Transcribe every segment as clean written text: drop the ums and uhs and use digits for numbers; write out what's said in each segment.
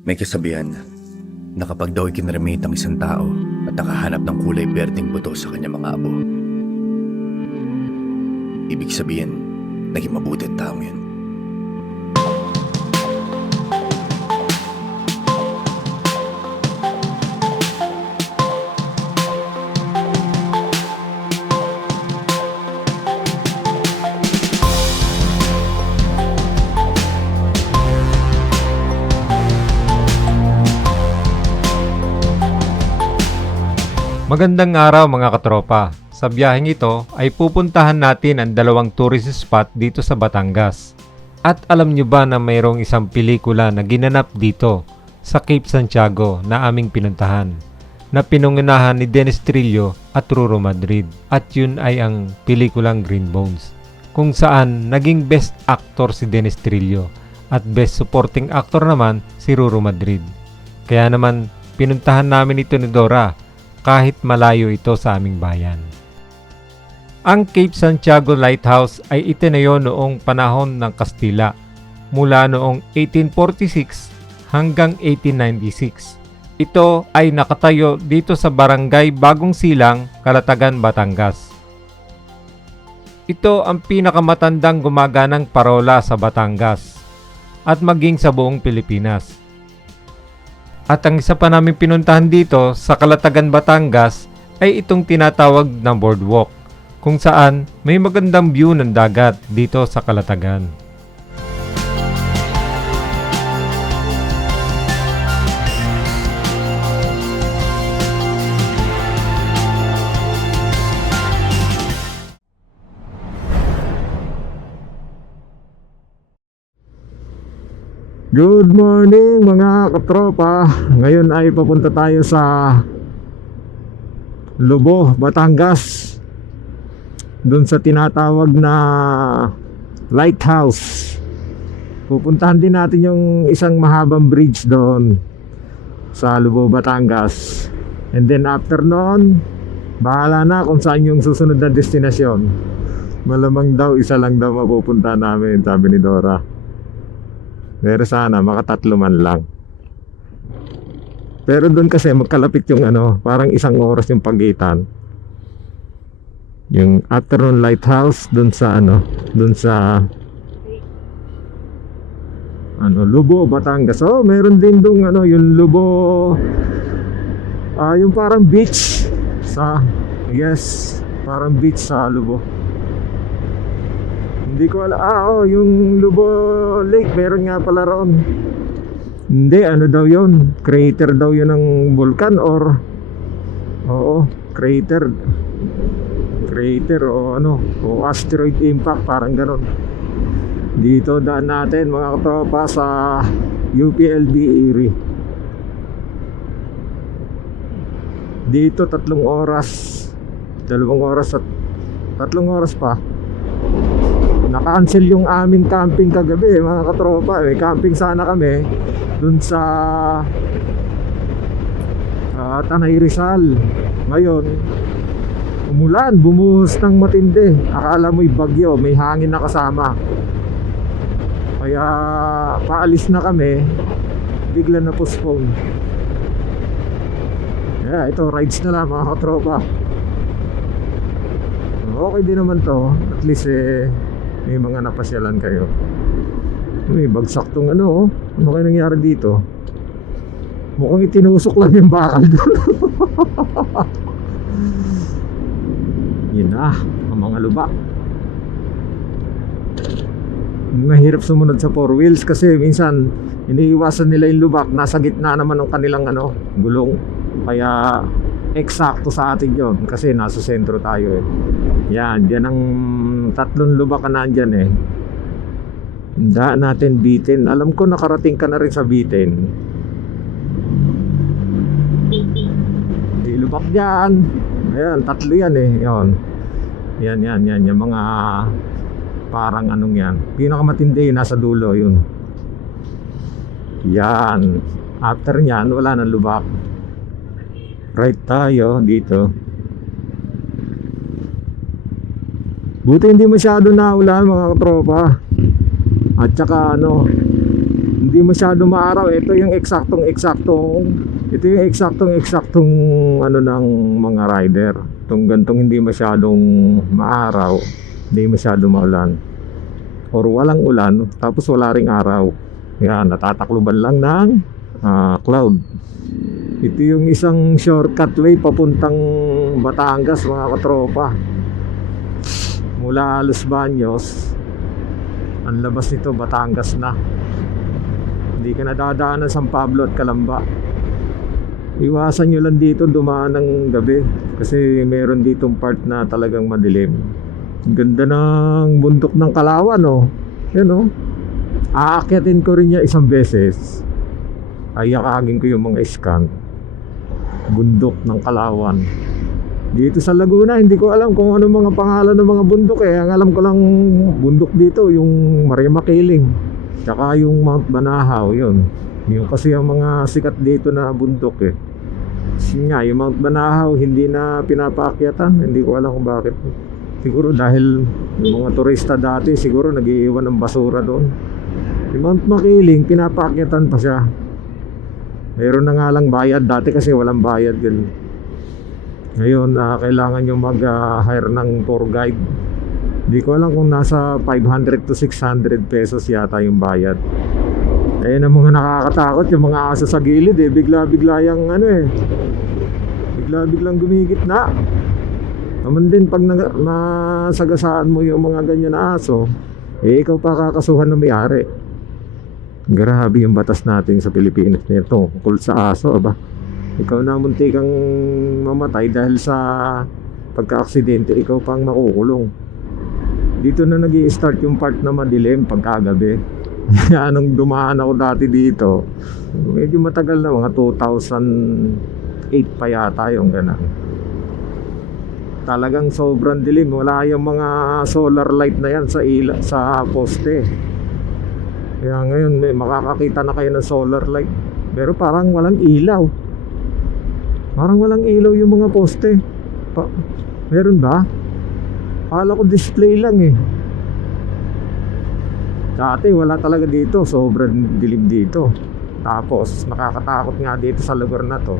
May kasabihan na kapag daw ikinaremate ang isang tao at nakahanap ng kulay berdeng buto sa kanyang mga abo, ibig sabihin, naging mabuti ang taong yun. Magandang araw mga katropa. Sa biyaheng ito ay pupuntahan natin ang dalawang tourist spot dito sa Batangas. At alam nyo ba na mayroong isang pelikula na ginanap dito sa Cape Santiago na aming pinuntahan, na pinungunahan ni Dennis Trillo at Ruro Madrid, at yun ay ang pelikulang Green Bones, kung saan naging best actor si Dennis Trillo at best supporting actor naman si Ruro Madrid. Kaya naman pinuntahan namin ito ni Dora kahit malayo ito sa aming bayan. Ang Cape Santiago Lighthouse ay itinayo noong panahon ng Kastila mula noong 1846 hanggang 1896. Ito ay nakatayo dito sa Barangay Bagong Silang, Calatagan, Batangas. Ito ang pinakamatandang gumaganang parola sa Batangas at maging sa buong Pilipinas. At ang isa pa namin pinuntahan dito sa Calatagan, Batangas ay itong tinatawag na boardwalk, kung saan may magandang view ng dagat dito sa Calatagan. Good morning mga katropa. Ngayon ay papunta tayo sa Lobo, Batangas, doon sa tinatawag na lighthouse. Pupuntahan din natin yung isang mahabang bridge doon sa Lobo, Batangas. And then after noon, bahala na kung saan yung susunod na destinasyon. Malamang daw isa lang daw mapupunta namin, sabi ni Dora. Pero sana makatatlo man lang. Pero doon kasi magkalapit yung parang isang oras yung pagitan. Yung afternoon lighthouse doon sa doon sa Lobo, Batangas. Oh, meron din doon yung Lobo, yung parang beach sa parang beach sa Lobo. Hindi ko alam. Yung Lobo Lake, meron nga pala roon. Hindi, daw yun? Crater daw yun ng vulkan or... Oo, crater. Crater o o asteroid impact, parang ganon. Dito daan natin mga katropa sa UPLB Erie. Dito 3 oras. 2 oras at 3 oras pa. Na-cancel yung aming camping kagabi mga katropa. May camping sana kami dun sa Tanay Rizal. Ngayon umulan, bumuhos ng matindi. Akala mo'y bagyo, may hangin na kasama. Kaya paalis na kami, bigla na postpone. Ito rides na lang mga katropa. Okay din naman to. At least may mga napasyalan kayo. May bagsak tong ano kayo nangyari dito? Mukhang itinusok lang yung bakal doon. Yun na, ang mga lubak. Mahirap sumunod sa 4 wheels kasi minsan iniiwasan nila yung lubak. Nasa gitna naman ng kanilang gulong. Kaya eksakto sa atin yun kasi nasa sentro tayo Yan, dyan ang 3 lubak na nandyan Daan natin Bitin. Alam ko nakarating ka na rin sa Bitin. Di lubak dyan. Ayan, 3 yan Yan, yung mga parang yan. Pinakamatindi nasa dulo yun. Yan. After nyan, wala nang lubak. Right tayo dito. Buti hindi masyado naulan mga katropa. At saka hindi hindi masyado maaraw. Ito yung eksaktong ano ng mga rider. Itong gantong hindi masyadong maaraw, hindi masyado maulan, or walang ulan, tapos wala ring araw. Yan, natatakluban lang ng cloud. Ito yung isang shortcut way papuntang Batangas, mga katropa. Mula Los Baños, ang labas nito Batangas na. Hindi ka nadadaanan San Pablo at Calamba. Iwasan nyo lang dito dumaan ng gabi, kasi meron ditong part na talagang madilim. Ganda ng bundok ng Kalawan, oh. Yan, oh. Aakyatin ko rin niya isang beses. Ayakagin ko yung mga scan. Bundok ng Kalawan. Dito sa Laguna, hindi ko alam kung ano mga pangalan ng mga bundok eh. Ang alam ko lang bundok dito, yung Maria Makiling, tsaka yung Mount Banahaw, yun. Yung kasi ang mga sikat dito na bundok eh. Nga, yung Mount Banahaw hindi na pinapaakyatan. Hindi ko alam kung bakit. Siguro dahil yung mga turista dati siguro nag-iiwan ng basura doon. Yung Mount Makiling, pinapaakyatan pa siya. Meron na nga lang bayad. Dati kasi walang bayad yun. Ngayon, kailangan nyo mag-hire ng tour guide. Hindi ko alam kung nasa 500 to 600 pesos yata yung bayad. Ayun ang mga nakakatakot, yung mga aso sa gilid eh. Bigla-bigla yung ano eh. Bigla-biglang gumigit na. Naman din pag nasagasaan mo yung mga ganyan na aso, eh ikaw pa kakasuhan ng may-ari. Grabe yung batas natin sa Pilipinas nito tungkol sa aso, aba. Ikaw na munti kang mamatay dahil sa pagka-aksidente, ikaw pang makukulong. Dito na nag-i-start yung part na madilim pagkagabi. Anong dumaan ako dati dito, medyo matagal na, mga 2008 pa yata yung ganun. Talagang sobrang dilim. Wala yung mga solar light na yan sa poste. Kaya ngayon makakakita na kayo ng solar light, pero parang walang ilaw. Parang walang ilaw yung mga poste. Meron ba? Akala ko display lang eh. Dati wala talaga dito. Sobrang dilim dito. Tapos nakakatakot nga dito sa lugar na to.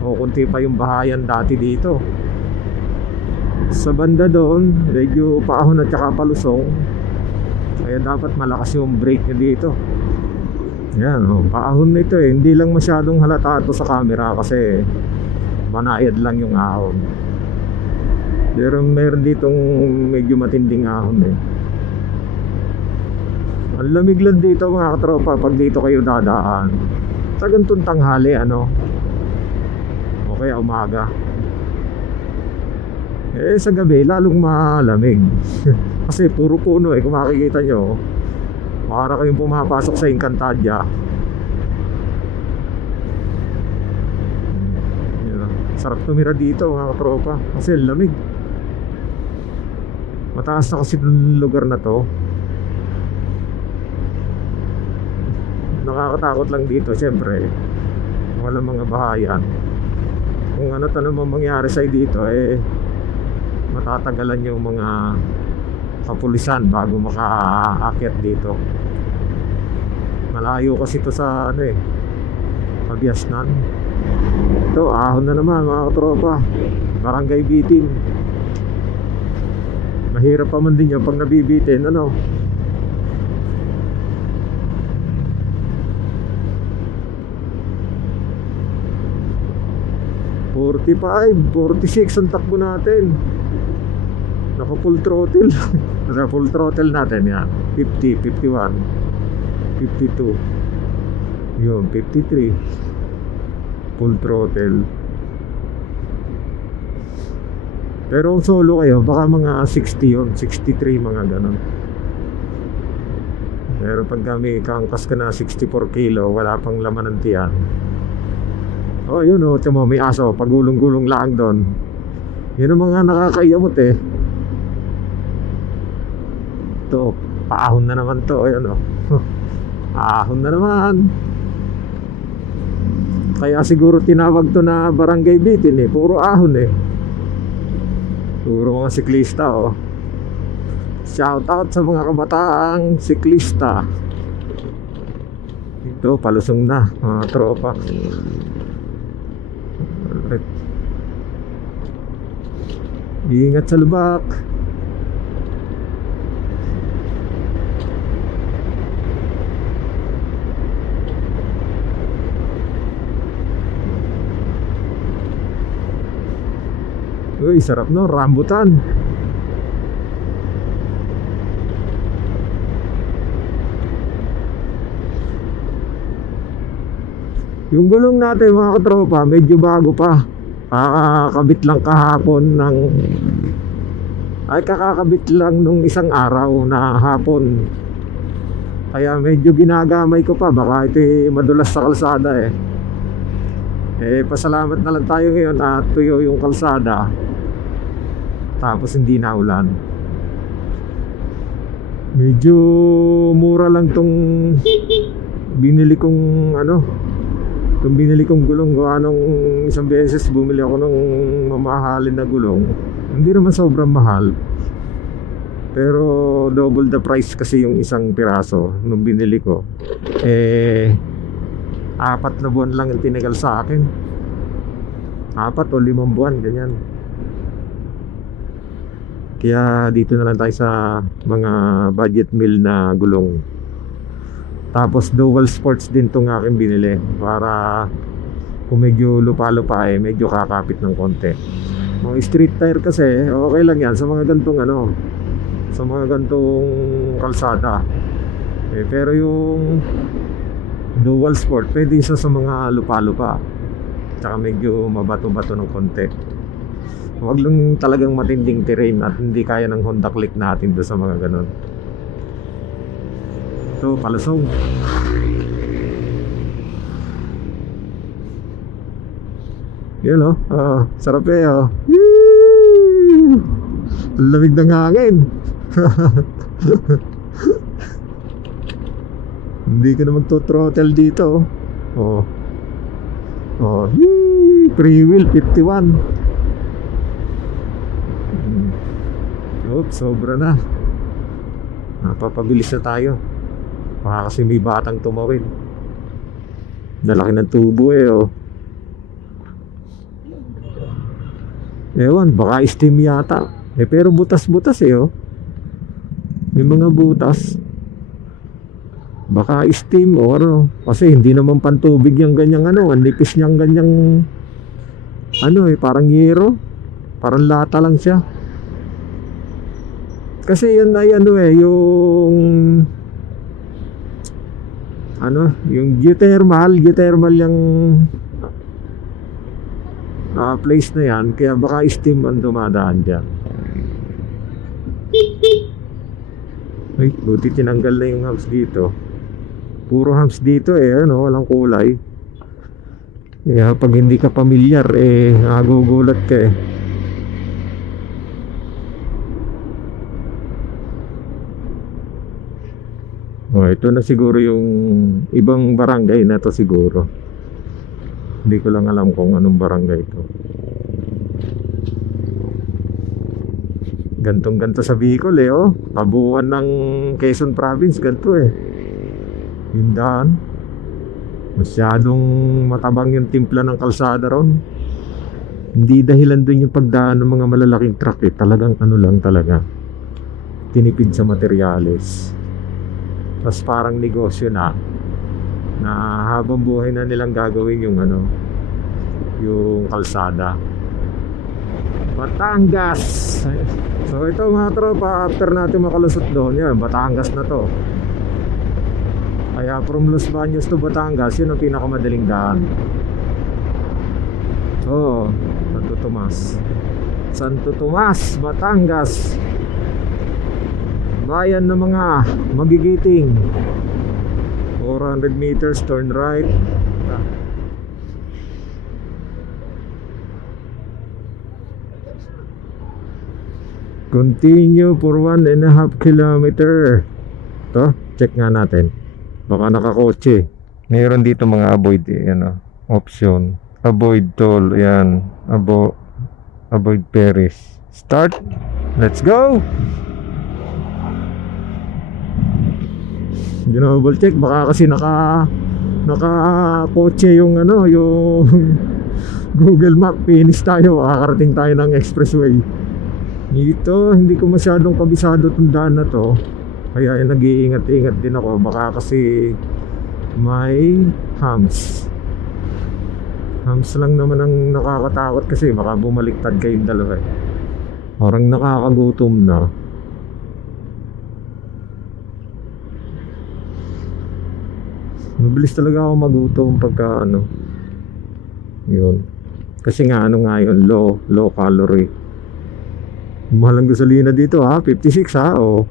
O kunti pa yung bahayan dati dito. Sa banda doon, medyo paahon at saka palusong. Kaya dapat malakas yung brake nyo dito. Yan, oh, paahon na ito eh. Hindi lang masyadong halata ito sa camera kasi banayad lang yung ahon. Pero meron ditong medyo matinding ahon eh. Ang lamig lang dito mga katropa pag dito kayo dadaan. Sa ganitong tanghali, ano, o kaya umaga. Eh sa gabi lalong malamig. Kasi puro puno eh, kung makikita nyo. Para kayong pumapasok sa Encantadia. Sarap tumira dito mga katropa, kasi lamig. Mataas na kasi yung lugar na to. Nakakatakot lang dito syempre. Walang mga bahayan. Kung ano naman mangyari sa'yo dito eh, matatagalan yung mga kapulisan bago makaakyat dito. Malayo kasi ito sa ano eh, Pabiasnan. Ito ahon na naman mga katropa, Barangay Bitin. Mahirap pa man din yan pag nabibitin, ano. "45, 46 ang takbo natin. Naka full throttle." Naka full throttle natin yan. 50, 51, 52. Yun, 53. Full throttle. Pero kung solo kayo, baka mga 60 yun, 63, mga ganon. Pero pag kami kangkas ka na 64 kilo, wala pang laman ng tiyan. Oh, yun oh, timo, may aso, pagulong-gulong lang doon. Yun ang mga nakakaiyamot eh. Ito, paahon na naman to, ayun oh. Ahon na naman. Kaya siguro tinawag to na Barangay Bitin eh, puro ahon eh. Puro mga siklista oh. Shout out sa mga kabataang siklista. Ito, palusong na mga tropa. Ingat sa lubak. Uy, sarap no, rambutan. Yung gulong natin mga katropa, medyo bago pa. Kakakabit lang kahapon ng kakakabit lang nung isang araw na hapon. Kaya medyo ginagamay ko pa, baka ito madulas sa kalsada pasalamat na lang tayo ngayon at tuyo yung kalsada. Tapos hindi na ulan. Medyo mura lang tong binili kong itong binili kong gulong. Gawa nung isang beses bumili ako ng mamahalin na gulong. Hindi naman sobrang mahal, pero double the price kasi yung isang piraso nung binili ko. 4 na buwan lang yung tinagal sa akin. 4 o 5 buwan, ganyan. Kaya dito na lang tayo sa mga budget meal na gulong. Tapos dual sports din tong aking binili, para kung medyo lupa-lupa medyo kakapit ng konti. Mga street tire kasi okay lang yan sa mga gantong sa mga gantong kalsada. Pero yung dual sport pwede isa sa mga lupa-lupa, tsaka medyo mabato-bato ng konti. Huwag lang talagang matinding terrain at hindi kaya ng Honda Click natin doon sa mga ganon. Ito, palusong. Yan sarap Ang lamig ng hangin. Hindi ka na magto-throttle dito. Free wheel 51. Oops, sobra na. Napapabilis na tayo. Baka kasi may batang tumawid. Nalaki ng tubo Ewan, baka steam yata. Pero butas-butas May mga butas. Baka steam or kasi hindi naman pantubig yung ganyang ang nipis niyang ganyang parang yero, parang lata lang siya. Kasi yun ay yung geothermal yung place na yan, kaya baka steam ang dumadaan dyan. Ay, buti tinanggal na yung hubs dito. Puro hubs dito walang kulay. Kaya pag hindi ka pamilyar nagugulat ka ito na siguro yung ibang barangay na to siguro. Hindi ko lang alam kung anong barangay ito. Gantong ganto sa Bicol kabuuan ng Quezon Province ganto yung daan. Masyadong matabang yung timpla ng kalsada ron. Hindi dahilan dun yung pagdaan ng mga malalaking truck talagang lang talaga, tinipid sa materyales. Tapos parang negosyo na habang buhay na nilang gagawin yung yung kalsada. Batangas. So ito mga tropa, after natin makalusot doon, Batangas na to. Kaya from Los Baños to Batangas, yun ang pinakamadaling daan. Santo Tomas, Batangas. Bayan ng mga magigiting. 400 meters, turn right. Continue for 1.5 kilometer. Ito, check nga natin. Baka nakakotse. Mayroon dito mga avoid option. Avoid toll, avoid Paris. Start. Let's go. Double check, baka kasi Nakakotse yung ano, yung Google Map. Finish tayo, makakarating tayo ng expressway. Dito, hindi ko masyadong kabisado itong daan na to. Kaya nag-iingat-ingat din ako. Baka kasi may hams. Hams lang naman ang nakakatakot kasi baka bumaliktad kayong dalawa. Parang nakakagutom na. Mabilis talaga ako magutom pagka ano. Yun. Kasi nga ano nga yun, low calorie. Mahal ang gasolina dito ha, 56 ha, o.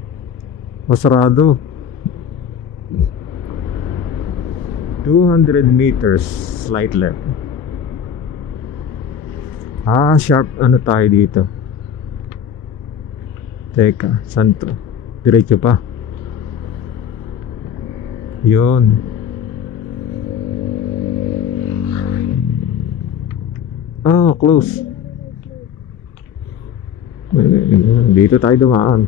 Masarado. 200 meters, slight left. Sharp ano tayo dito. Teka, saan to? Diretso pa. Yun. Close. Dito tayo dumaan.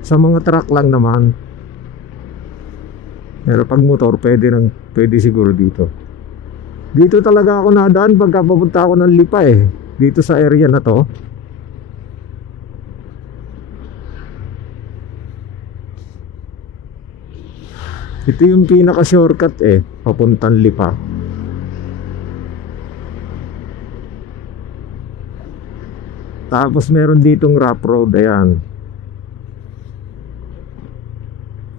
Sa mga truck lang naman. Pero pag motor, pwede siguro dito. Dito talaga ako nadaan pagka papunta ako ng Lipa eh. Dito sa area na to. Ito yung pinaka shortcut eh, papuntang Lipa. Tapos meron ditong rough road, ayan.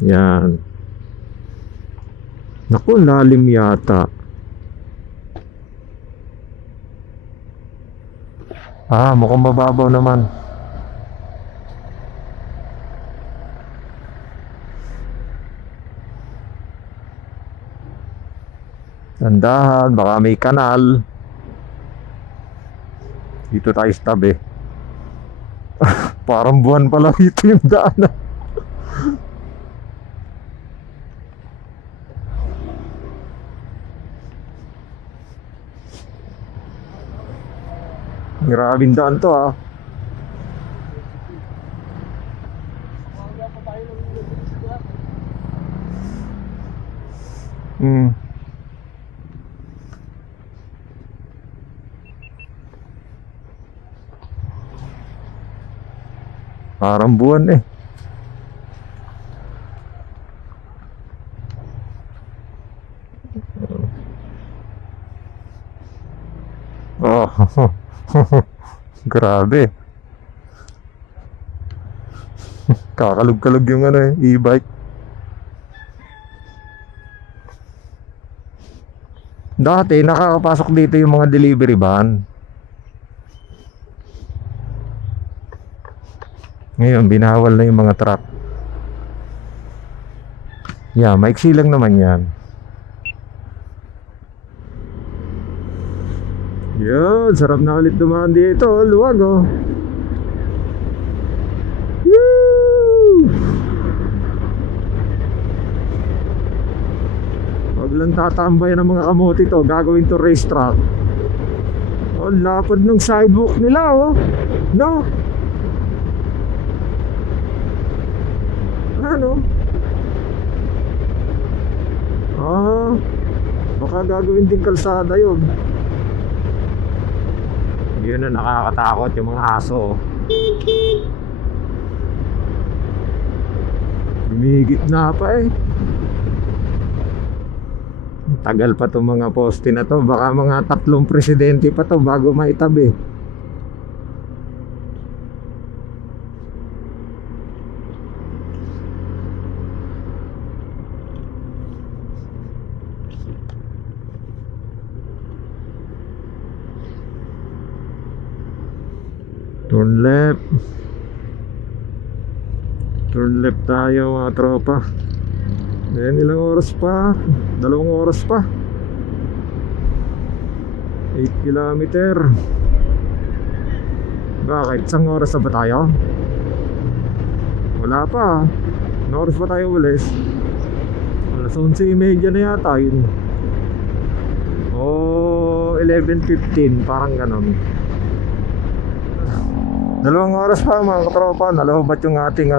Yan. Naku, lalim yata. Mukhang mababaw naman. Tandahan, baka may kanal. Dito tayo sa tabi. Parang buwan pala dito yung daan. Grabing daan to ah. Parang buwan eh. Grabe. Kakalog-kalog yung ano eh, e-bike. Dati nakakapasok dito yung mga delivery van. Ngayon binawal na yung mga truck. Yeah, maiksi lang naman yan. Yun, sarap na ulit dumaan dito. Luwag oh. Woo! Wag lang tatambay ng mga kamote to. Gagawin to racetrack. Oh, lapad ng sidewalk nila oh. No? Ano? Baka gagawin din kalsada yun. Yun na nakakatakot yung mga aso. Lumigit na pa eh. Tagal pa itong mga poste na to. Baka mga 3 presidente pa to bago maitabi. Turn left. Turn left tayo mga tropa. Ayan, ilang oras pa? 2 oras pa. 8 kilometer. Bakit? Isang oras na ba tayo? Wala pa. Ilang oras pa tayo ulis? Alas 11:30 na yata yun. 11:15, parang ganon. 2 oras pa mga katropa. Nalobat yung ating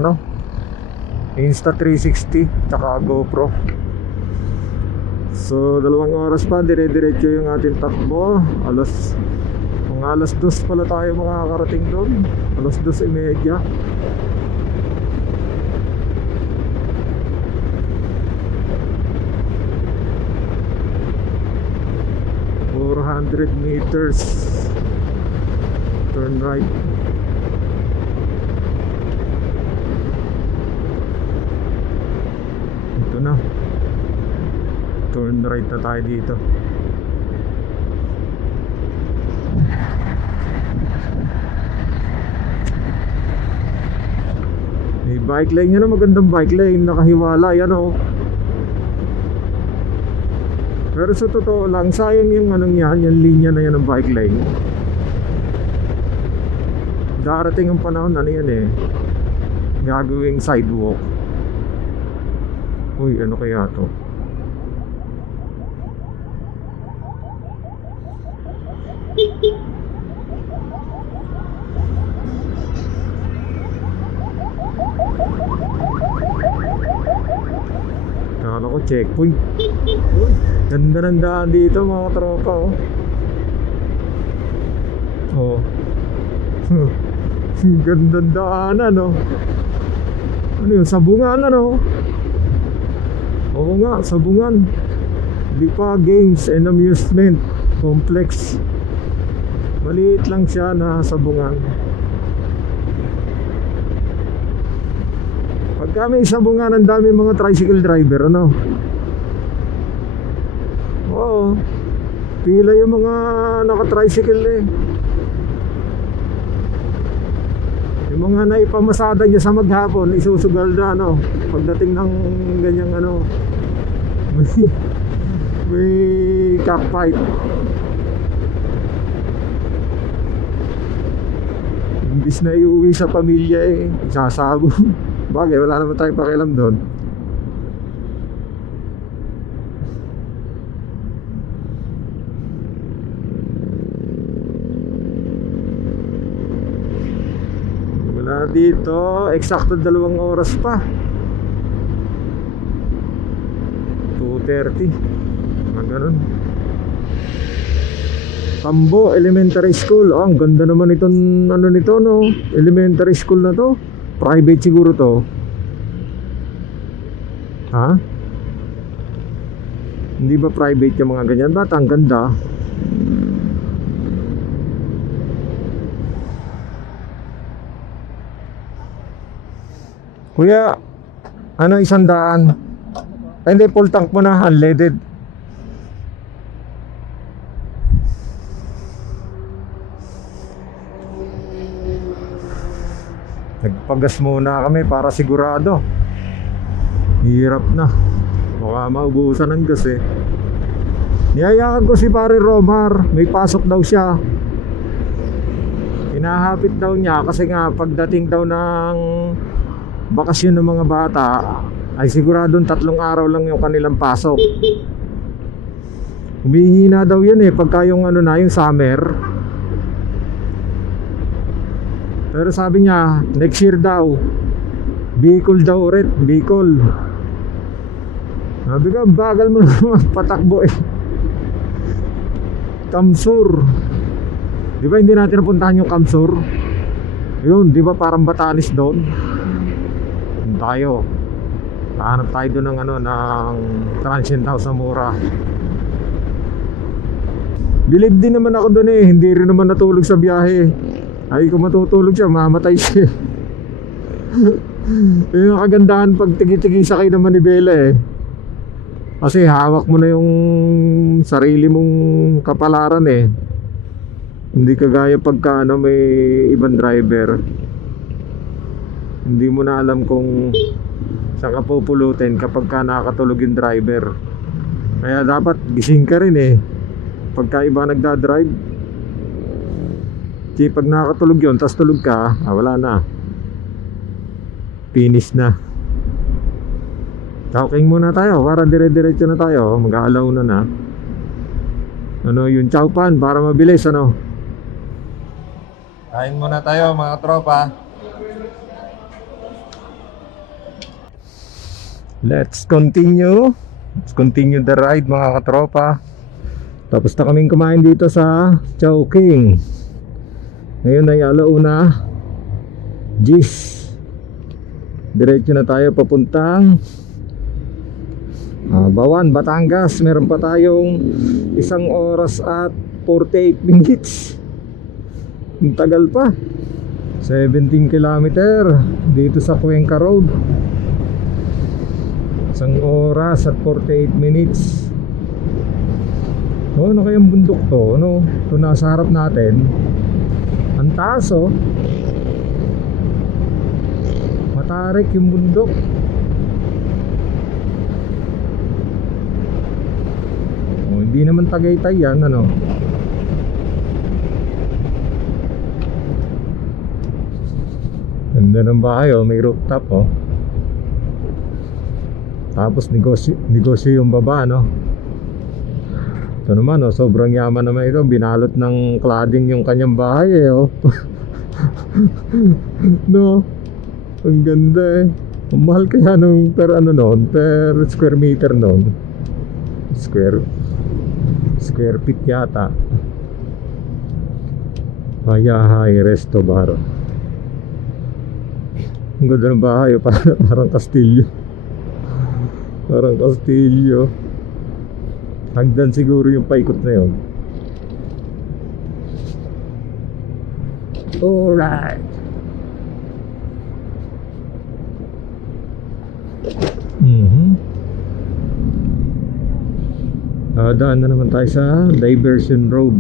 Insta360 tsaka GoPro. So 2 oras pa, dire-diretso yung ating takbo. Mga alas 2 pala tayo makakarating doon. Alas 2:30. meters. Turn right. Ito na. Turn right na tayo dito. May bike lane yan, magandang bike lane, nakahiwala yan oh. Pero sa totoo lang, sayang yung anong yan, yung linya na yan ng bike lane. Darating ang panahon, ano yan eh, gagawing sidewalk. Uy, ano kaya to? Kala ko checkpoint. Uy, ganda ng daan dito mga tropa oh. Oh. Ganda ng daanan oh. Ano yun? Sabungan ano? Oo nga, Sabungan. Lipa Games and Amusement Complex. Maliit lang siya na Sabungan. Pagka may Sabungan, ang dami mga tricycle driver, ano? Oo. Pila yung mga naka-tricycle eh. Yung mga naipamasada niya sa maghapon, isusugal na, ano? Pagdating ng ganyang, ano, may cockfight. Imbis na iuwi sa pamilya eh, isasabong. Bagay, wala naman tayong pakialam doon. Wala dito, eksakto 2 oras pa. 2:30. Ganun. Tambo Elementary School. Oh, ang ganda naman itong ano nito no. Elementary school na to. Private siguro to. Ha? Hindi ba private yung mga ganyan? Ba't ang ganda? Kuya, ano 100? Ay, hindi, full tank mo na, unleaded. Nagpagas muna kami para sigurado. Hirap na. Baka maubusan ng gas eh. Niyayakan ko si pare Romar. May pasok daw siya. Hinahapit daw niya kasi nga pagdating daw ng bakasyon ng mga bata ay siguradong 3 araw lang yung kanilang pasok. Humihina daw yun eh pagka yung ano na yung summer. Pero sabi niya next year daw Bicol daw ulit, Bicol. Sabi ko, bagal mo naman patakbo eh. Kamsur. Di ba hindi natin napuntahan yung Kamsur? Yun, di ba parang Batanes doon? Tayo. Hanap tayo doon ng ano, ng transient house na mura. Believe din naman ako doon eh. Hindi rin naman natulog sa biyahe. Ay kung matutulog siya, mamatay siya. Yung kagandahan pag tigi-tigi sa kayo ng manibela eh. Kasi hawak mo na yung sarili mong kapalaran eh. Hindi kagaya pagka ano, may ibang driver. Hindi mo na alam kung saan ka pupulutin kapag ka nakatulog yung driver. Kaya dapat gising ka rin eh pagka iba nagdadrive. Kasi pag nakatulog yun tas tulog ka, wala na, finish na. Talking muna tayo para dire-diretso na tayo. Mag-aalaw na. Ano yung chowpan para mabilis ano. Kain muna tayo mga tropa. Let's continue. Let's continue the ride mga katropa. Tapos na kaming kumain dito sa Chowking. Ngayon ay alauna Gis. Diretso na tayo papuntang Bawan, Batangas. Meron pa tayong 1 oras at 48 minutes. Ang tagal pa. 17 kilometer dito sa Cuenca Road. 1 oras at 48 minutes. Ano kayang bundok to? Ano? Ito nasa harap natin. Ang taas oh. Matarik yung bundok. Oh, hindi naman Tagaytay yan, ano? Ganda ng bahay oh, may rooftop oh. Tapos negosyo yung baba, no? Ito naman oh, sobrang yaman naman ito. Binalot ng cladding yung kanyang bahay eh oh. No? Ang ganda eh. Ang mahal kaya nung per ano noon, per square meter noon. Square feet yata. Hayahay Resto Bar. Ang ganda ng bahay oh, parang kastilyo. Parang kastilyo. Hagdan siguro yung paikot na yun. Alright. Daan na naman tayo sa Diversion Road.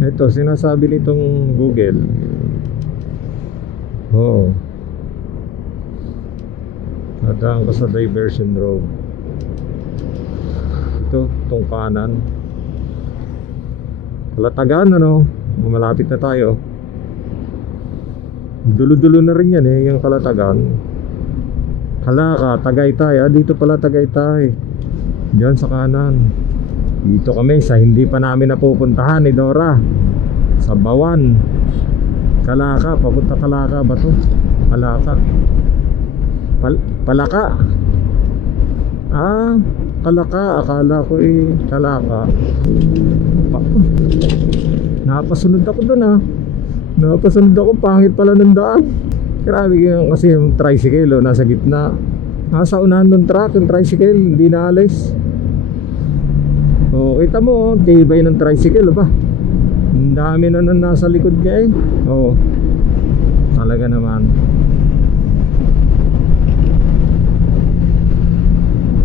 Ito sinasabi nitong Google. Oo. Nadaan ko sa Diversion Road. Ito, itong kanan. Kalatagan, ano? Malapit na tayo. Dulo-dulo na rin yan eh, yung Kalatagan. Kalaka, Tagaytay. Dito pala Tagaytay. Diyan sa kanan. Dito kami sa hindi pa namin napupuntahan ni Dora. Sa Bawan. Kalaka, papunta Kalaka ba to? Kalaka. Palaka. Kalaka. Akala ko eh Kalaka. Napasunod ako dun Napasunod ako, pangit pala ng daan. Grabe yun kasi yung tricycle nasa gitna. Nasa unahan ng truck, yung tricycle hindi naalis. Kita mo, tibay ng tricycle ba? Ang dami na nasa likod niya eh. Talaga naman.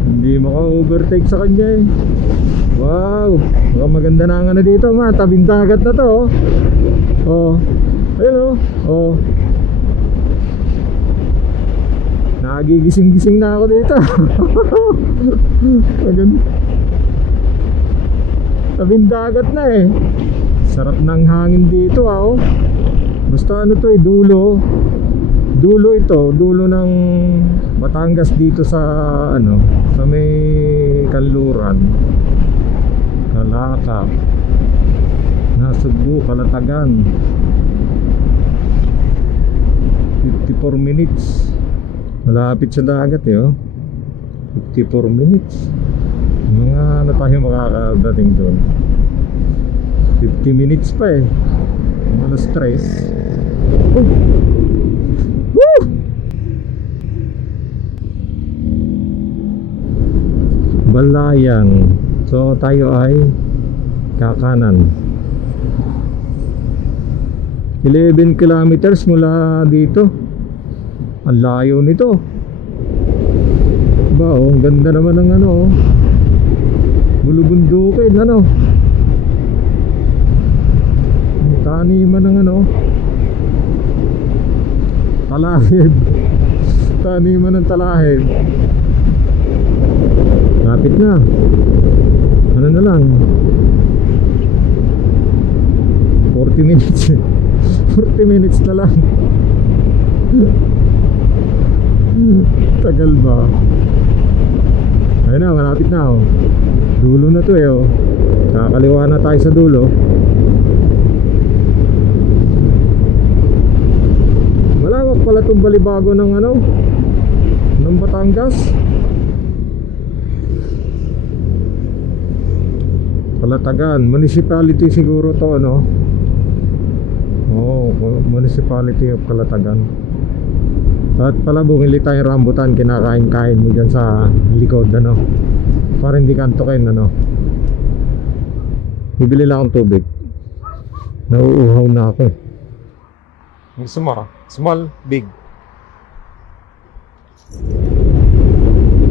Hindi maka-overtake sa kanya eh. Wow, maganda na nga na dito tabing dagat na to ayun nagigising-gising na ako dito. Maganda. Tabing dagat na eh. Sarap ng hangin dito Basta ano to eh, dulo ito, dulo ng Batangas dito sa sa may Kanluran. Kalaka, Nasugbu, Kalatagan. 54 minutes. Malapit sa dagat eh 54 minutes. Mga tayo makakadating doon. 50 minutes pa eh. Mga stress. Woo! Balayan. So tayo ay kakanan. 11 kilometers mula dito. Ang layo nito. Ang ganda naman ng bulubundukin taniman ng talahib. Taniman ng talahib. Lapit na. Ano na lang 40 minutes 40 minutes na lang. Tagal ba? Ayun na, malapit na dulo na to kakaliwa na tayo sa dulo. pala itong Balibago ng ano, ng Batangas. Kalatagan, municipality siguro to, ano? Oo, municipality of Kalatagan. At pala bumili tayong rambutan, kinakain-kain mo dyan sa likod, ano? Para hindi ka antukin, ano? Bibili lang akong tubig. Nauuhaw na ako. Gusto mo? Small, big.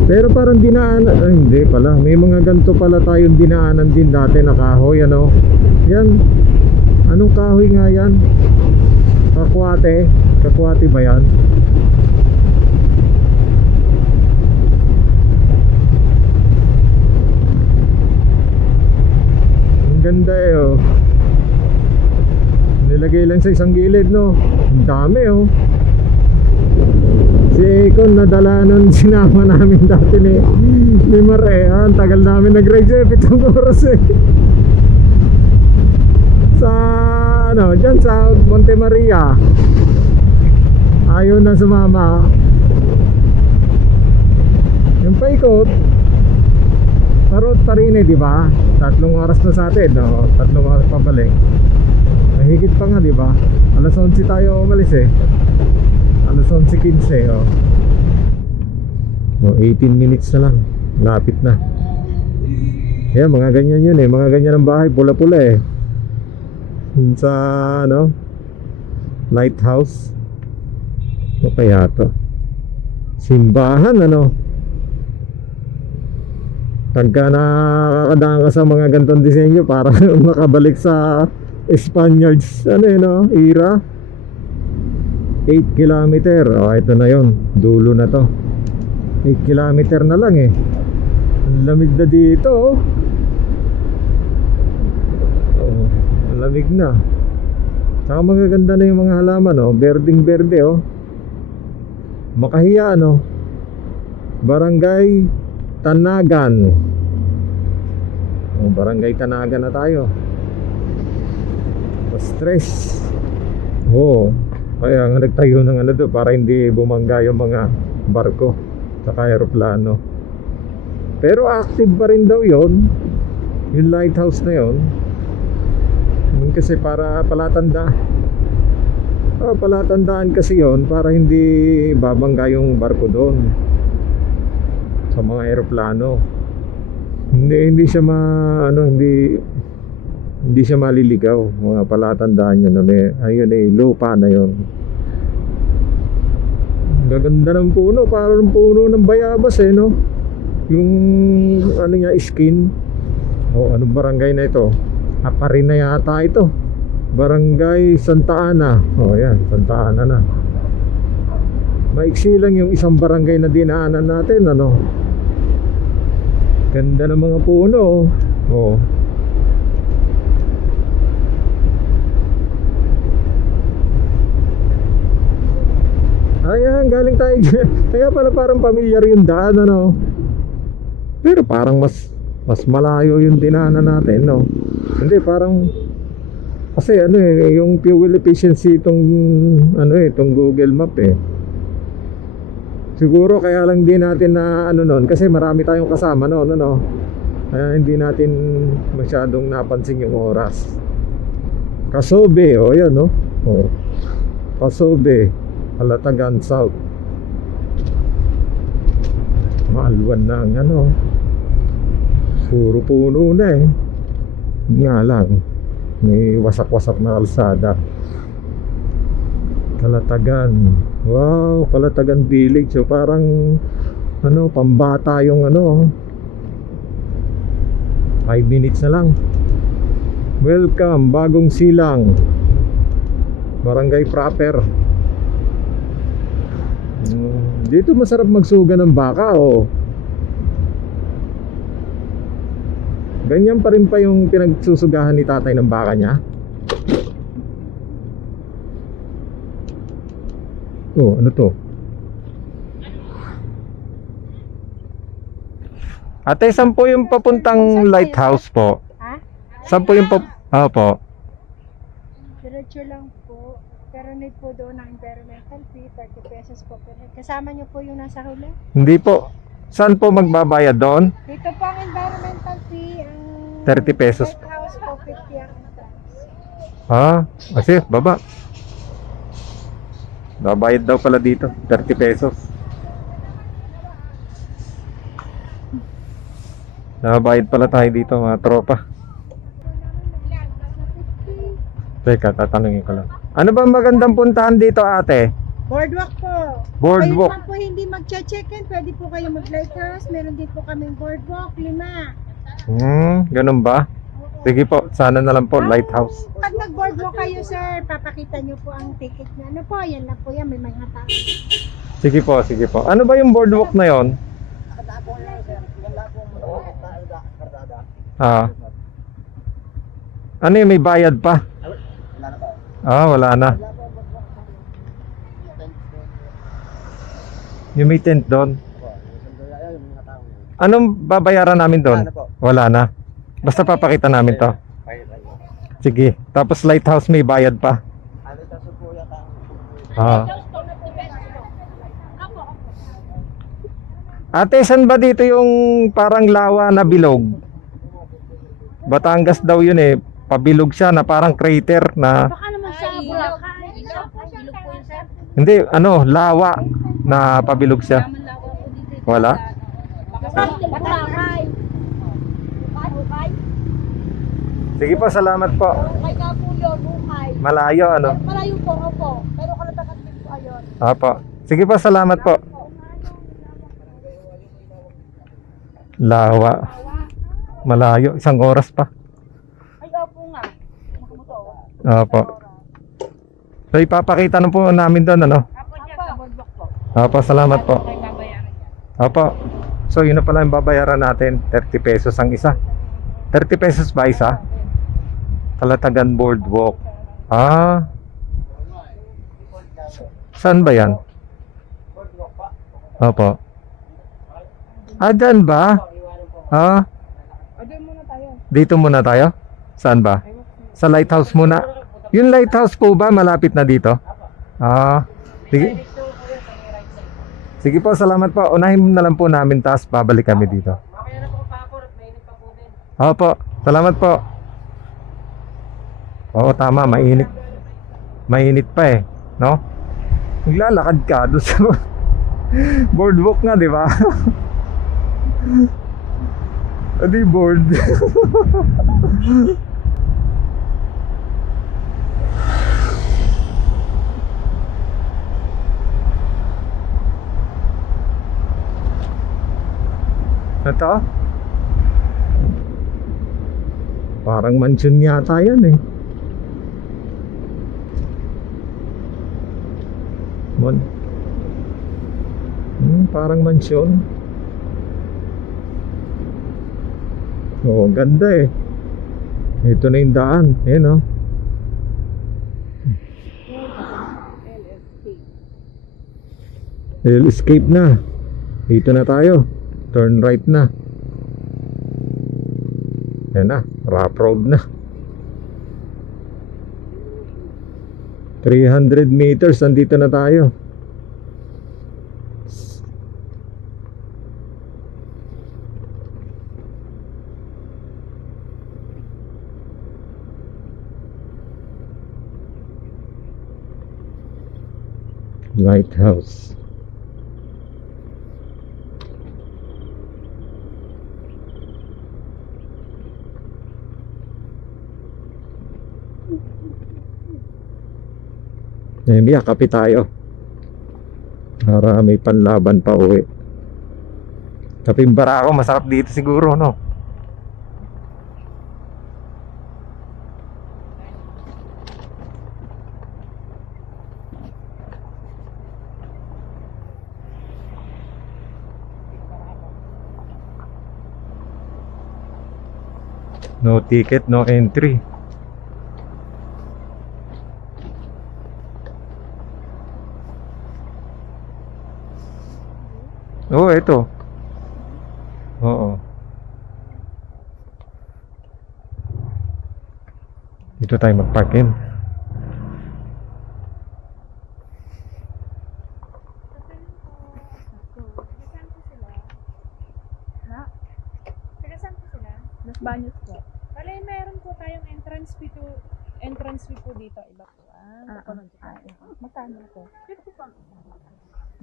Pero parang dinaanan, ay hindi pala. May mga ganito pala tayong dinaanan din dati na kahoy, ano? Yan. Anong kahoy nga yan? Kakwate. Kakwate ba yan? Ang ganda eh, oh. Nilagay lang sa isang gilid, no? Ang dami, oh. Si Ekon nadala nun, sinama namin dati ni Mare. Ang tagal namin nag-ride, 7 oras eh. Sa ano, dyan sa Monte Maria. Ayaw na sumama. Yung paikot parot pa rin eh, di ba? 3 oras na sa atin, no? 3 oras pabalik. Mahigit pa nga, di ba? Alas 11 tayo umalis eh. Alas 11:15, oh. Oh, 18 minutes na lang. Lapit na. Yan, mga ganyan yun eh. Mga ganyan ang bahay, pula-pula eh. Sa ano, lighthouse. O kaya to, simbahan, ano. Pagka nakakadaan ka sa mga gantong disenyo, para makabalik sa Spaniards, ano yun, no? Era. 8 kilometer. O, ito na yon, dulo na to. 8 kilometer na lang eh. Ang lamig na dito, oh. Oh, ang lamig na. Saka magaganda na yung mga halaman, oh. Berdeng berde, oh. Makahiya, no? Barangay Tanagan. Oh, Barangay Tanagan na tayo. Stress. Oh, kaya nga nagtayo ng ano to, para hindi bumangga yung mga barko saka aeroplano. Pero active pa rin daw yon, yung lighthouse na yon. Kasi para palatandaan kasi yon, para hindi babangga yung barko doon sa mga aeroplano. Hindi siya hindi siya maliligaw. Mga palatandaan yun na may, ayun eh, lupa na yun. Gaganda ng puno, parang puno ng bayabas eh, no? Yung ano niya, skin. O, anong barangay na ito? Aparin na yata ito. Barangay Santa Ana. O, yan, Santa Ana na. Maiksi lang yung isang barangay na dinaanan natin, ano? Ganda ng mga puno. O. Ayan, galing tayo. Kaya pala parang pamilyar yung daan, ano? Pero parang mas malayo yung dinaanan natin, no? Hindi, parang kasi ano eh, yung fuel efficiency itong ano eh, itong Google Map eh. Siguro kaya lang din natin na ano noon, kasi marami tayong kasama noon, ano? Kaya hindi natin masyadong napansin yung oras. Kasobe, oh yan, no? Oh. Kasobe, Kalatagan South. Maalwan na ang ano, puro puno na eh. Nga lang, may wasak-wasak na kalsada. Kalatagan. Wow, Kalatagan Village. So parang ano, pambata yung ano. 5 minutes na lang. Welcome, Bagong Silang, Barangay Proper. Dito masarap magsuga ng baka, oh. Ganyan pa rin pa yung pinagsusugahan ni tatay ng baka niya. Oh, ano to? Ate, saan po yung papuntang lighthouse po? Ha? Saan po yung po? Diretso lang po. Pero need po doon ng environmental fee, 30 pesos po per head. Kasama niyo po yung nasa huli. Hindi po. Saan po magbabayad doon? Dito po ang environmental fee, ang 30 pesos. lighthouse po 50 ang entrance. Kasi baba. Babayad daw pala dito, 30 pesos. Nabayad pala tayo dito mga tropa. Teka, tatanungin ko lang. Ano ba magandang puntahan dito ate? Boardwalk po. Boardwalk. Kayo po hindi mag-check-in, pwede po kayo mag-lighthouse. Meron din po kaming boardwalk, 5. Ganun ba? Sige po, sana na lang po, lighthouse. Pag nag-boardwalk kayo, sir, papakita niyo po ang ticket na. Ano po, yan na po yan, may mga tao. Sige po, sige po. Ano ba yung boardwalk na yon? Ano yung may bayad pa? Wala na. Yung may tent doon. Anong babayaran namin doon? Wala na. Basta papakita namin to. Sige. Tapos lighthouse may bayad pa. Ate, saan ba dito yung parang lawa na bilog? Batangas daw yun eh. Pabilog siya na parang crater na... Baka naman sa Boracay. Ilog po yun, sir. Hindi, lawa na pabilog siya. Wala? Boracay. Sige po, salamat po. Bukay nga po yun, bukay. Malayo, ano? Malayo po, opo. Pero kalatagan din po ayon. Apo. Sige po, salamat po. Lawa. Malayo, 1 oras pa. Ay, opo nga. Apo. So ipapakita na po namin doon, ano? Apo, dyan sa boardwalk po. Apo, salamat po. Ay, babayaran niya. Apo. So yun na pala yung babayaran natin. 30 pesos ang isa. 30 pesos ba isa? Kalatagan boardwalk. Saan ba yan? Opo. Dyan ba? Doon muna tayo. Dito muna tayo? Saan ba? Sa lighthouse muna. Yung lighthouse po ba malapit na dito? Sige. Sige po, salamat po. Unahin na lang po namin, tapos babalik kami dito. Opo, salamat po. Oo, tama, mainit. Mainit pa eh, no? Naglalakad ka doon sa boardwalk nga, di ba? Adi board. Ito? Parang mansion yata yan eh. Parang mansion. Oh, ganda eh. Ito na yung daan. Ayan oh. Escape na. Dito na tayo. Turn right na. Ayan na. Rough road na. 300 meters. Andito na tayo. Lighthouse. Biya, kape tayo para may panlaban pa uwi. Kaping Barako, masarap dito siguro, no? No ticket, no entry. Oh, ito. Oo. Dito tayo mag-park in. Banyos po. Bale, meron po tayong entrance fee po dito. Iba po. Magkano po?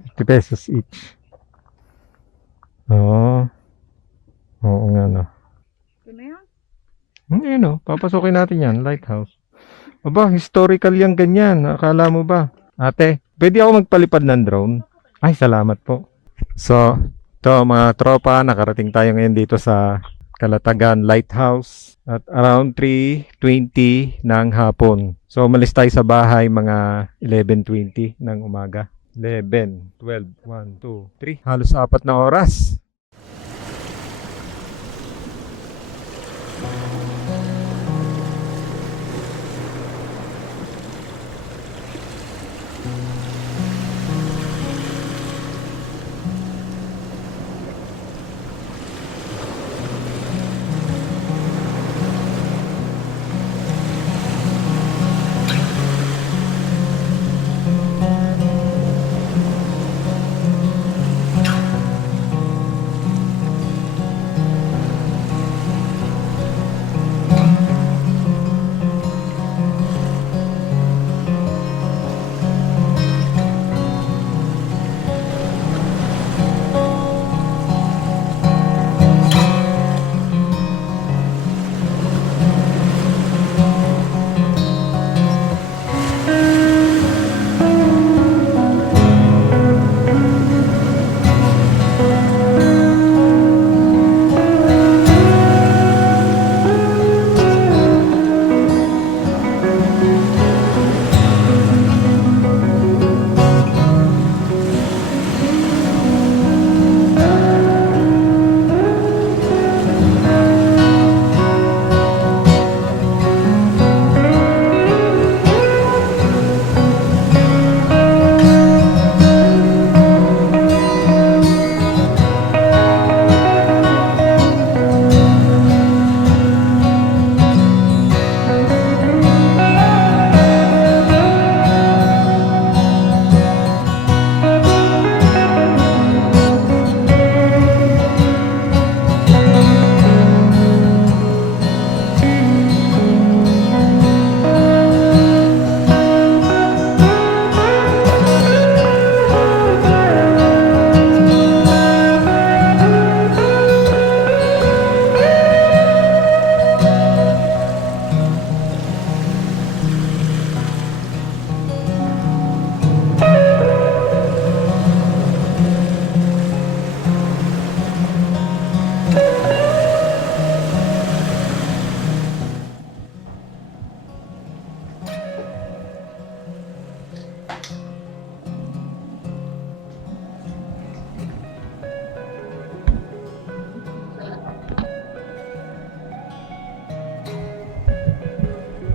50 pesos each. Oo. Oo nga, no. Ito na yan? Ayun, no. Papasukin natin yan, lighthouse. Aba, historical yung ganyan. Akala mo ba? Ate, pwede ako magpalipad ng drone? Ay, salamat po. So, to mga tropa, nakarating tayo ngayon dito sa Calatagan Lighthouse at around 3:20 ng hapon. So, umalis tayo sa bahay mga 11:20 ng umaga. 11, 12, 1, 2, 3. Halos 4 na oras.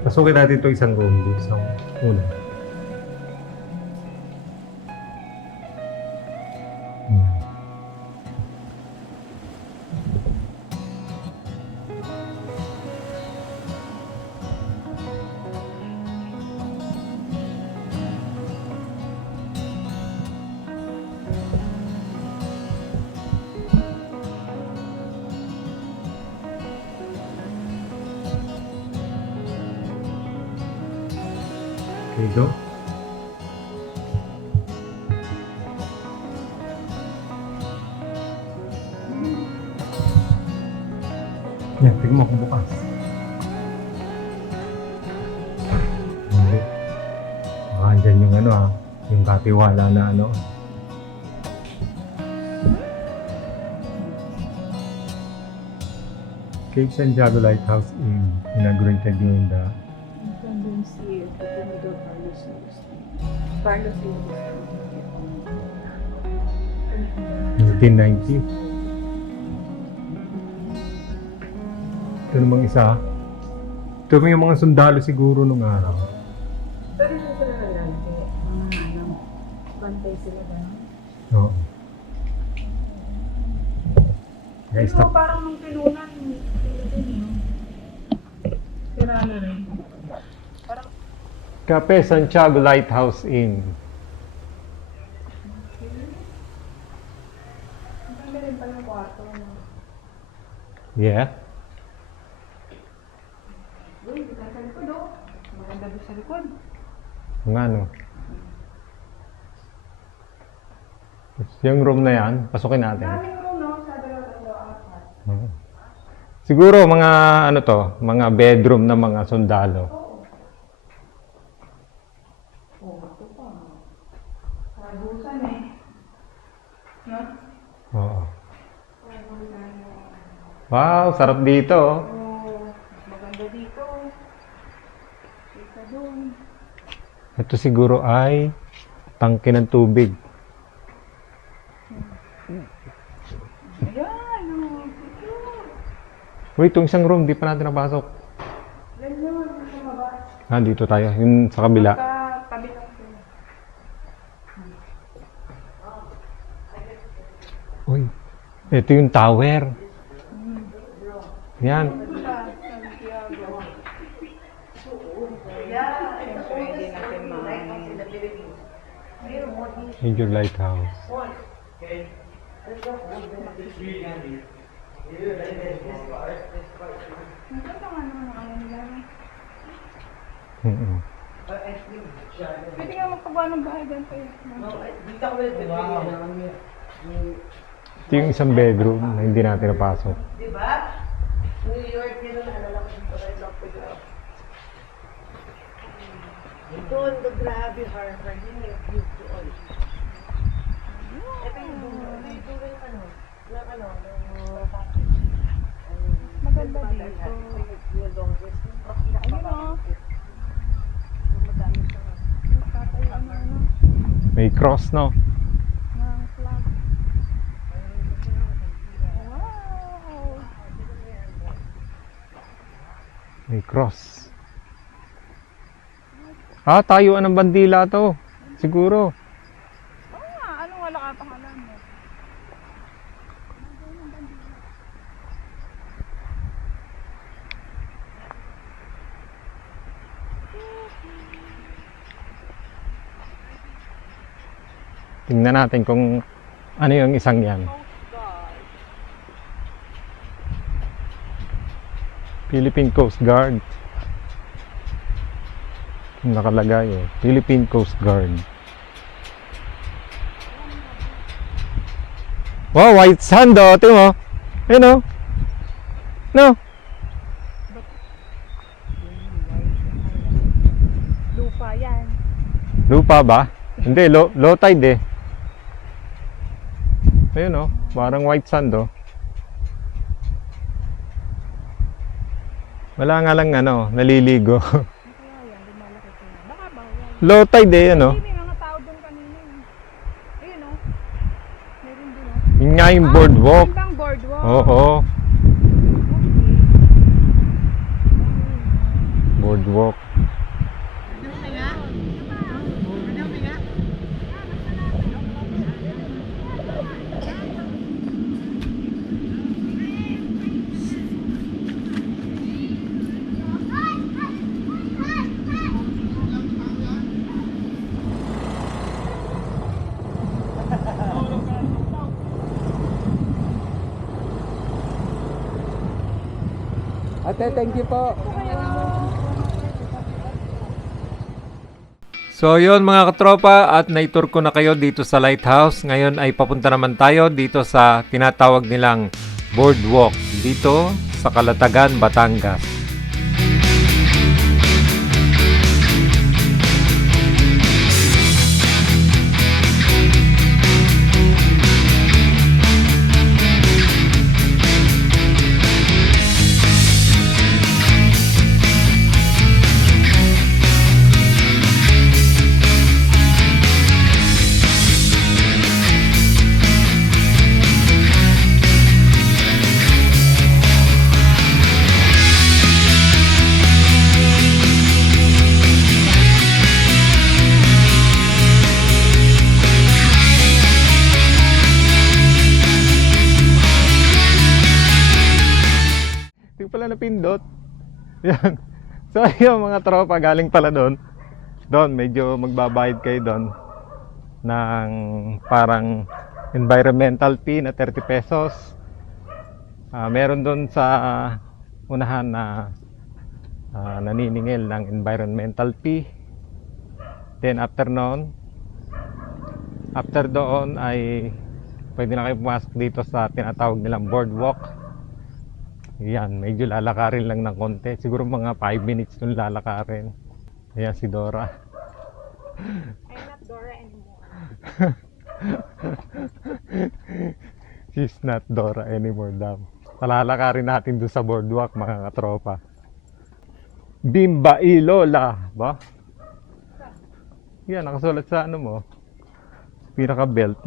Pasukin natin ito isang room dito sa una. Okay, go. Yan, tignan mo kung bukas. Hindi. Baka andyan yung ano yung katiwala na ano. Cape Santiago Lighthouse inaugurated during the Carlos 1990. Ito namang isa. Ito yung mga sundalo siguro nung araw. Pero hindi sila nalalaki. Bantay sila gano'n. Oo. Guys, Pero parang nung pinunan, sira na rin. Cape Santiago Lighthouse Inn. Ang ganda rin pala yung kwarto. Yeah. Uy, sa likod oh. Maganda doon sa likod. Nga no. Yung room na yan, pasukin natin. Daming room, no? Sa dalawa, apat. Siguro mga ano to, mga bedroom ng mga sundalo. Oh, ito pa. Karabusan eh. No? Oo. Wow, sarap dito. Oh. Oh, maganda dito. Dito doon. Ito siguro ay tangke ng tubig. Ayan, oh. Wait, itong isang room, di pa natin napasok. Ganyan, sa baba. Ah, dito tayo, yun sa kabila. Tabi lang sila. Uy, ito yung tower. Yan. Santiago. Siyempre, hindi natin Major lighthouse. Maganda nga naman ang ano nila. Mm-mm. Pwede nga magpagawa ng bahay dyan kayo. Ito yung isang bedroom na hindi natin napasok. Doon, grabe Harvard, yun yung view doon. Ito yung dulo ng ano, Maganda dito. yung longest. Ayun o. Tatayo ano. May cross, no? Ng flag. Wow! May cross. Ah, tayuan ng bandila to. Siguro. Oo nga, anong wala ka pangalan mo? Tingnan natin kung ano yung isang yan. Philippine Coast Guard. Nakalagay eh. Philippine Coast Guard. Wow, white sand oh. Tingnan mo. Ayun oh. No. Lupa yan. Lupa ba? Hindi, low tide eh. Ayun oh. Parang white sand oh. Wala nga lang ano, naliligo. Kaya yan, lumalaki ko yan. Baka bawal. Low tide eh, ano? Hindi, may mga tao doon kanina eh. Ayun o. Meron din o. Yun nga yung boardwalk. Magandang boardwalk. Oo. Boardwalk. Ate, thank you po. So yun mga katropa, at naitur ko na kayo dito sa lighthouse. Ngayon ay papunta naman tayo dito sa tinatawag nilang boardwalk dito sa Calatagan, Batangas. Hindi pala napindot. Yan. So ayun mga tropa, galing pala doon. Doon, medyo magbabayad kayo doon ng parang environmental fee na 30 pesos. Meron doon sa unahan na naniningil ng environmental fee. Then after doon ay pwede na kayo pumasok dito sa tinatawag nilang boardwalk. Yan, medyo lalakarin lang ng konti. Siguro mga 5 minutes nung lalakarin. Ayan si Dora. I'm not Dora anymore. She's not Dora anymore daw. Palalakarin natin doon sa boardwalk mga katropa. Bimba Ilola ba? Yan, nakasulat sa ano mo, pinaka belt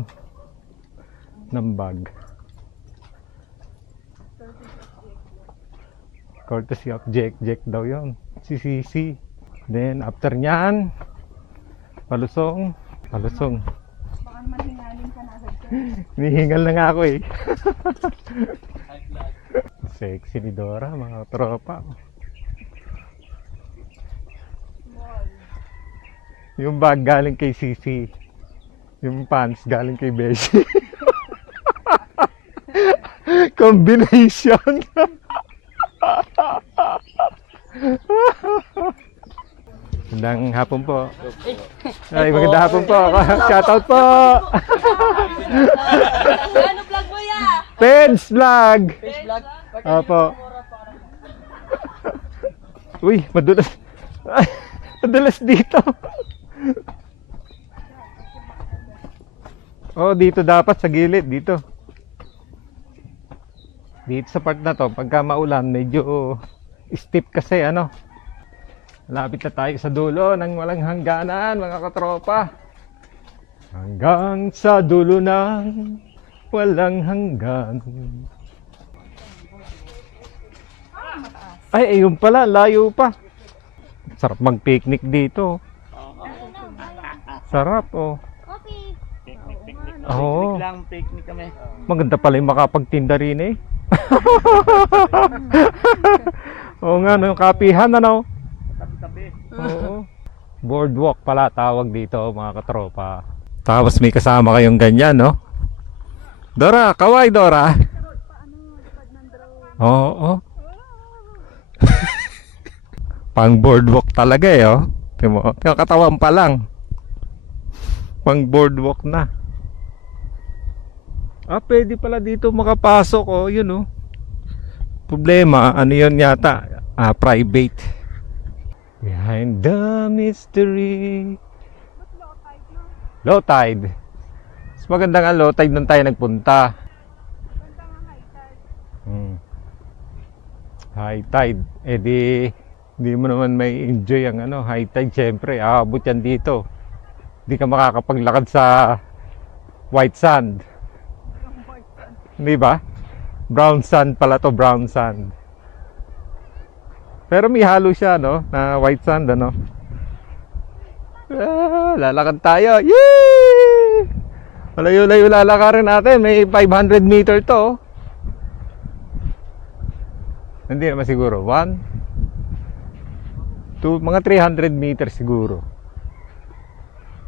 ng bag. Courtesy of Jack daw yon, si Sisi. Then after nyan, palusong. Baka mahingalin ka na agad. Nihingal na nga ako eh. Sexy ni Dora mga tropa. Yung bag galing kay Sisi. Yung pants galing kay Beshi. Combination. Magandang hapon po. Ay, magandang hapon po. Shoutout po. Ano vlog mo ya? Peds Vlog. Opo. Uy, madulas. Ay, madulas dito. Oh, dito dapat sa gilid dito. Dito sa part na to, pagka maulan, medyo steep kasi ano. Malapit na tayo sa dulo ng walang hangganan, mga katropa. Hanggang sa dulo ng walang hanggan. Ay, ayun pala, layo pa. Sarap mag-picnic dito. Sarap, oh. Coffee. Oo. Lang picnic kami. Maganda pala yung makapagtinda rin eh. Oo nga, no, yung kapihan ano. Tabi-tabi. Oo. Boardwalk pala tawag dito mga katropa. Tapos may kasama kayong ganyan, no? Dora, kaway Dora. Oo. Pang boardwalk talaga eh, oh. Timo, katawan pa lang. Pang boardwalk na. Ah, pwede pala dito makapasok, oh, yun, oh. Problema, ano yun yata? Private. Behind the mystery. Low tide. Mas maganda nga low tide nung tayo nagpunta. High tide. Eh di mo naman may enjoy ang ano, high tide. Siyempre, aabot yan dito. Di ka makakapaglakad sa white sand. Di ba? Brown sand pala to, brown sand. Pero may halo siya, no? Na white sand, ano? Lalakad tayo. Yee! Malayo-layo lalakarin natin. May 500 meter to. Hindi naman siguro. 1, 2, mga 300 meter siguro.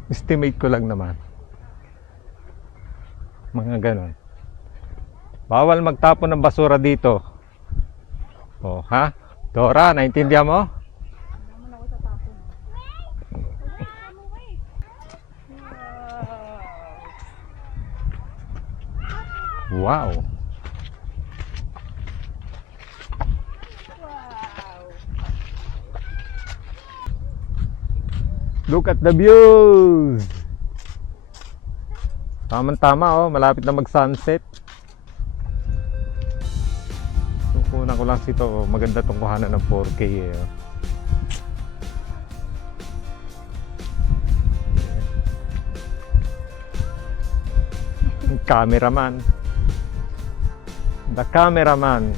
Estimate ko lang naman. Mga ganon. Bawal magtapon ng basura dito. Oh, ha? Dora, naintindihan mo? Wow. Look at the views. Tama-tama, oh, malapit na mag-sunset. Kunan ko lang sito, oh. Maganda tong kuhanan ng 4K eh, oh. Cameraman. The cameraman.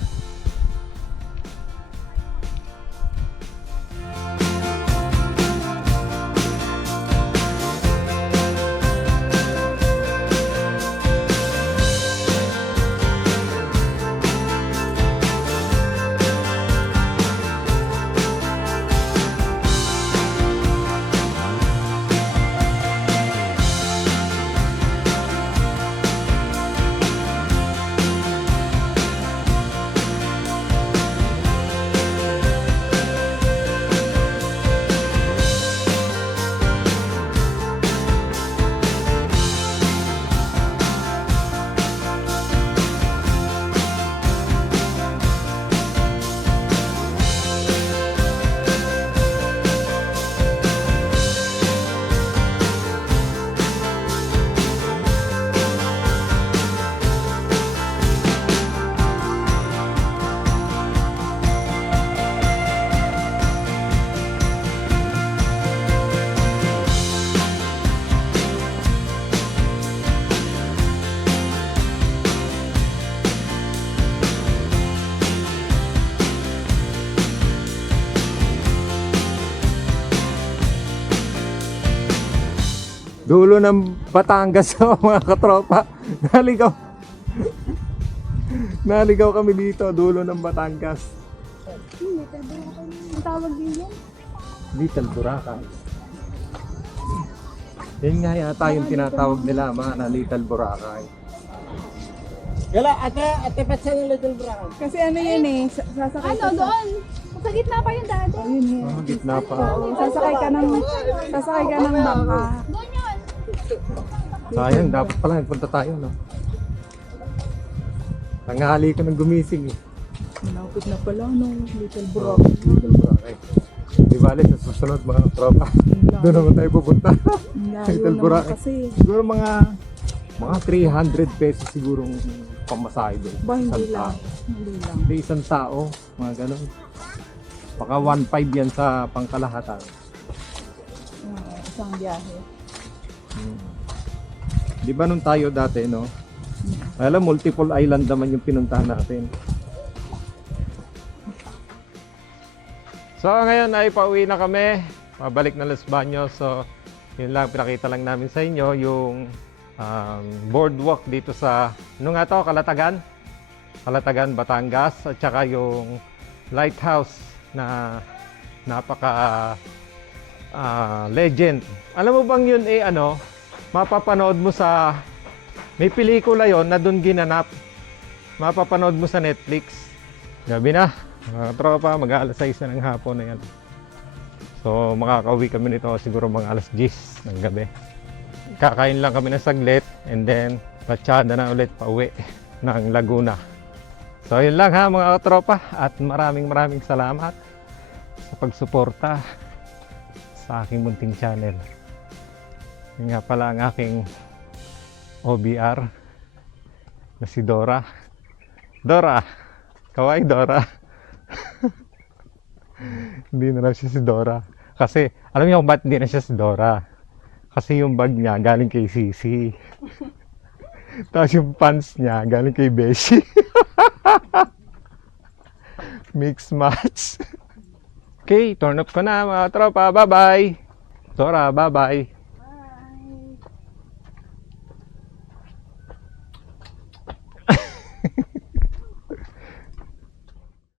Dulo ng Batangas mga katropa. Naligaw. Naligaw kami dito, dulo ng Batangas. Ang tawag din yan. Little Boracay. Yan nga yata yung tinatawag nila, mga na Little Boracay. Gala, ate patsa ng Little Brown. Kasi ano yun eh, sasakay ka doon. Sa gitna pa yung dati. Ayun yun. Ah, gitna pa. Sasakay ka ng bangka. Sayang, dapat pala nagpunta tayo, no? Tanghali ka nang gumising eh. Malapit na pala no, Little Boracay. Little Boracay. Di bale, sa susunod mga tropa. Doon naman tayo pupunta. Little Boracay. Kasi, Siguro mga 300 pesos siguro pamasahe doon. ba hindi Isang lang. tao. Hindi lang. Hindi isang tao, mga ganun. Baka 1.5 yan sa pangkalahatan. Isang biyahe. Di ba nung tayo dati, no? Alam, multiple island naman yung pinuntahan natin. So ngayon ay pauwi na kami. Pabalik na Los Baños. So yun lang, pinakita lang namin sa inyo yung boardwalk dito sa, ano nga to, Calatagan, Batangas. At saka yung lighthouse na napaka legend. Alam mo bang yun mapapanood mo sa, may pelikula yon na doon ginanap. Mapapanood mo sa Netflix. Gabi na, mga tropa, mag-aalas 6 na ng hapon na yan. So makakauwi kami nito siguro mga alas 10 ng gabi. Kakain lang kami ng saglit and then patsyada na ulit pauwi ng Laguna. So yun lang ha mga tropa, at maraming salamat sa pagsuporta sa aking munting channel. Yun nga pala ang aking OBR na si Dora. Dora! Kawai Dora! Hindi na lang siya si Dora. Kasi, alam niyo kung ba't hindi na siya si Dora? Kasi yung bag niya galing kay Sisi. Tapos yung pants niya galing kay Beshi. Mix match. Okay, turn up ko na mga tropa. Bye-bye! Dora, bye-bye!